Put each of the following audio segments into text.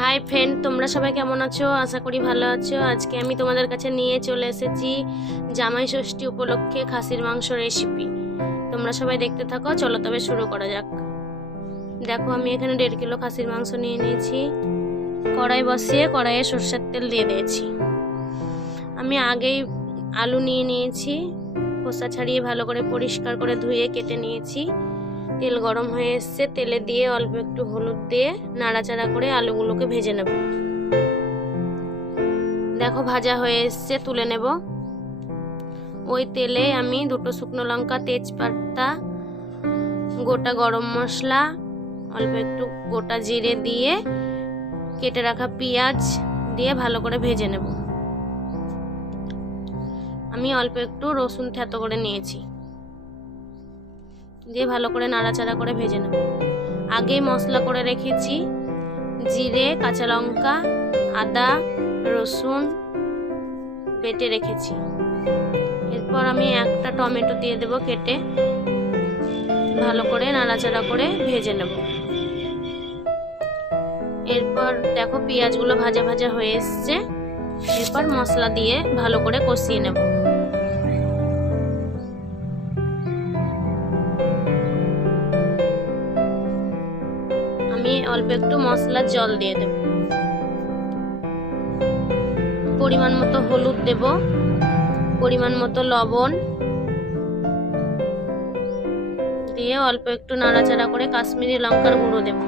Hi friend, তোমরা সবাই কেমন আছো? আশা করি ভালো আছো। আজকে আমি তোমাদের কাছে নিয়ে চলে এসেছি জামাই ষষ্ঠী উপলক্ষে খাসির মাংস রেসিপি। তোমরা সবাই দেখতে থাকো। চলো তবে শুরু করা যাক। দেখো, আমি এখানে 1.5 কিলো খাসির মাংস নিয়ে নিয়েছি। কড়াই বসিয়ে কড়াইয়ে সরষের তেল দিয়ে দিয়েছি। আমি আগেই আলু নিয়ে নিয়েছি, খোসা ছাড়িয়ে ভালো করে পরিষ্কার করে ধুয়ে কেটে নিয়েছি। তেল গরম হয়ে এসছে, তেলে দিয়ে অল্প একটু হলুদ দিয়ে নাড়াচাড়া করে আলুগুলোকে ভেজে নেব। দেখো ভাজা হয়ে এসছে, তুলে নেব। ওই তেলে আমি 2 শুকনো লঙ্কা, তেজপাতা, গোটা গরম মশলা, অল্প একটু গোটা জিরে দিয়ে কেটে রাখা পেঁয়াজ দিয়ে ভালো করে ভেজে নেব। আমি অল্প একটু রসুন থেতো করে নিয়েছি, দিয়ে ভালো করে নাড়াচাড়া করে ভেজে নেব। আগেই মশলা করে রেখেছি জিরে, কাঁচা লঙ্কা, আদা, রসুন বেটে রেখেছি। এরপর আমি একটা টমেটো দিয়ে দেব কেটে, ভালো করে নাড়াচাড়া করে ভেজে নেব। এরপর দেখো পেঁয়াজগুলো ভাজা ভাজা হয়ে এসছে। এরপর মশলা দিয়ে ভালো করে কষিয়ে নেব। আমি অল্প একটু মশলার জল দিয়ে দেব। পরিমাণ মতো হলুদ দেব, পরিমাণ মতো লবণ দিয়ে অল্প একটু নাড়াচাড়া করে কাশ্মীরি লঙ্কার গুঁড়ো দেব।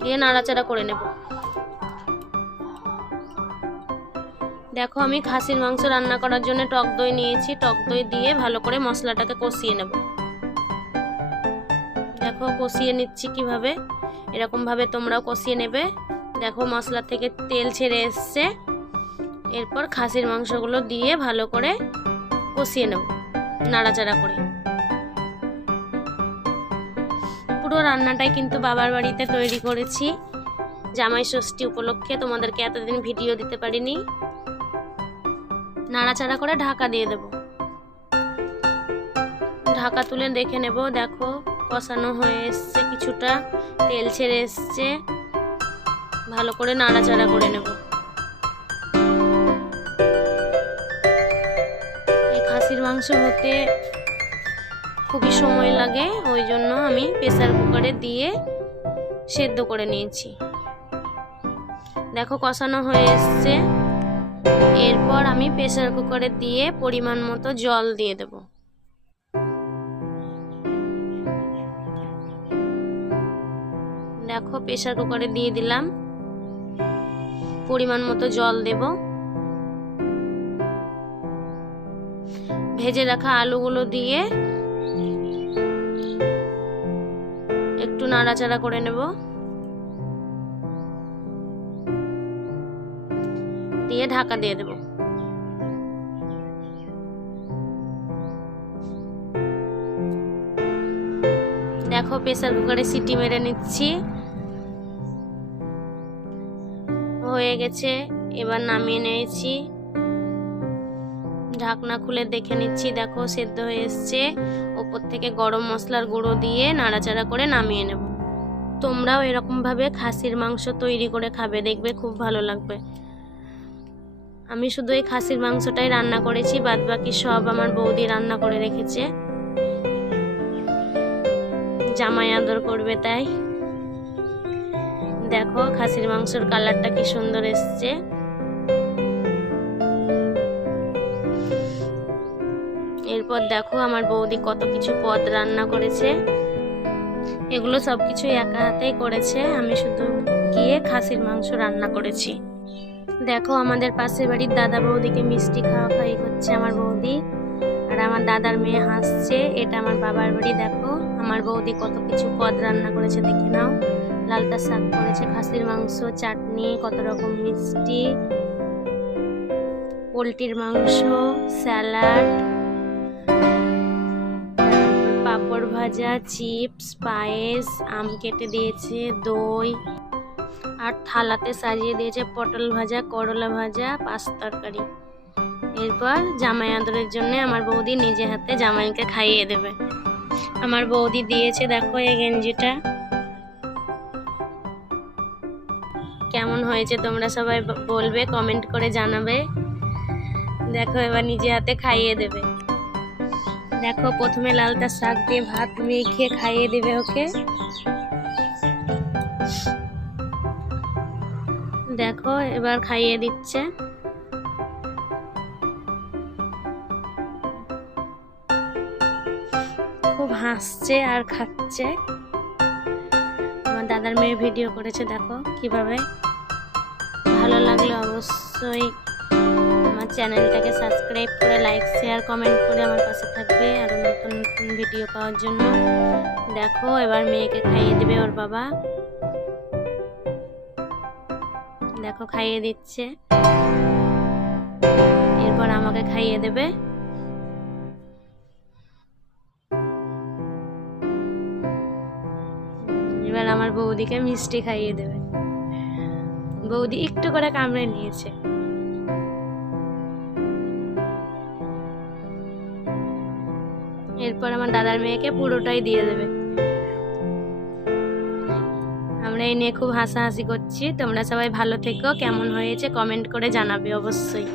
দিয়ে নাড়াচাড়া করে নেব। দেখো, আমি খাসির মাংস রান্না করার জন্য টক দই নিয়েছি। টক দই দিয়ে ভালো করে মশলাটাকে কষিয়ে নেব। দেখো কষিয়ে নিচ্ছি কিভাবে, এরকম ভাবে তোমরাও কষিয়ে নেবে। দেখো মশলা থেকে তেল ছেড়ে এসছে। এরপর খাসির মাংসগুলো দিয়ে ভালো করে কষিয়ে নেব নাড়াচাড়া করে। পুরো রান্নাটাই কিন্তু বাবার বাড়িতে তৈরি করেছি জামাই ষষ্ঠী উপলক্ষে। তোমাদেরকে এতদিন ভিডিও দিতে পারিনি। নাড়াচাড়া করে ঢাকা দিয়ে দেব। ঢাকা তুলে দেখে নেব। দেখো কষানো হয়ে এসছে, কিছুটা তেল ছেড়ে এসছে। ভালো করে নাড়াচাড়া করে নেব। এই খাসির মাংস হতে খুবই সময় লাগে, ওই জন্য আমি প্রেসার কুকারে দিয়ে সেদ্ধ করে নিয়েছি। দেখো কষানো হয়ে এসছে। এরপর আমি প্রেসার কুকারে দিয়ে পরিমাণ মতো জল দিয়ে দেব। দেখো প্রেসার কুকারে দিয়ে দিলাম, পরিমাণ মতো জল দেব। ভেজে রাখা আলুগুলো দিয়ে একটু নাড়াচাড়া করে নেব। দিয়ে ঢাকা দিয়ে দেব। দেখো প্রেসার কুকারে সিটি মেরে নিচ্ছি, হয়ে গেছে। এবার নামিয়ে নিয়েছি। ঢাকনা খুলে দেখে নিচ্ছি। দেখো সেদ্ধ হয়ে এসছে। ওপর থেকে গরম মশলার গুঁড়ো দিয়ে নাড়াচাড়া করে নামিয়ে নেব। তোমরাও এরকম ভাবে খাসির মাংস তৈরি করে খাবে, দেখবে খুব ভালো লাগবে। আমি শুধু এই খাসির মাংসটাই রান্না করেছি, বাদ বাকি সব আমার বৌদি রান্না করে রেখেছে। জামাই আদর করবে তাই। দেখো খাসির মাংসের কালারটা কি সুন্দর এসছে। এরপর দেখো আমার বৌদি কত কিছু পদ রান্না করেছে। এগুলো সবকিছু একা হাতেই করেছে, আমি শুধু গিয়ে খাসির মাংস রান্না করেছি। দেখো আমাদের পাশের বাড়ির দাদা বৌদিকে মিষ্টি খাওয়াই করছে আমার বৌদি, আর আমার দাদার মেয়ে হাসছে। এটা আমার বাবার বাড়ি। দেখো আমার বৌদি কত কিছু পদ রান্না করেছে, দেখে নাও। লালটা শাক করেছে, খাসির মাংস, চাটনি, কত রকম মিষ্টি, পোলট্রির মাংস, স্যালাড, পাঁপড় ভাজা, চিপস, পায়েস, আম কেটে দিয়েছে, দই, আর থালাতে সাজিয়ে দিয়েছে পটল ভাজা, করলা ভাজা, পাঁচ তরকারি। এরপর জামাই আদরের জন্য আমার বৌদি নিজে হাতে জামাইকে খাইয়ে দেবে। আমার বৌদি দিয়েছে দেখো এই গেঞ্জিটা। কেমন হয়েছে তোমরা সবাই বলবে, কমেন্ট করে জানাবে। দেখো এবার নিজে হাতে খাইয়ে দেবে। দেখো প্রথমে লালটা শাক দিয়ে ভাত মেখে খাইয়ে দেবে ওকে। দেখো এবার খাইয়ে দিচ্ছে। খুব হাসছে আর খাচ্ছে। আমার দাদার মেয়ে ভিডিও করেছে দেখো কিভাবে। ভালো লাগলে অবশ্যই আমার চ্যানেলটাকে সাবস্ক্রাইব করে লাইক শেয়ার কমেন্ট করে আমার পাশে থাকবে আরো নতুন নতুন ভিডিও পাওয়ার জন্য। দেখো এবার মেয়েকে খাইয়ে দেবে ওর বাবা। দেখো খাইয়ে দিচ্ছে, এরপর আমাকে খাইয়ে দেবে। এবার আমার বৌদিকে মিষ্টি খাইয়ে দেবে। বৌদি একটু করে কামড়ে নিয়েছে। এরপর আমার দাদার মেয়েকে পুরোটাই দিয়ে দেবে। আমরা এই নিয়ে খুব হাসাহাসি করছি। তোমরা সবাই ভালো থেকো, কেমন হয়েছে কমেন্ট করে জানাবে অবশ্যই।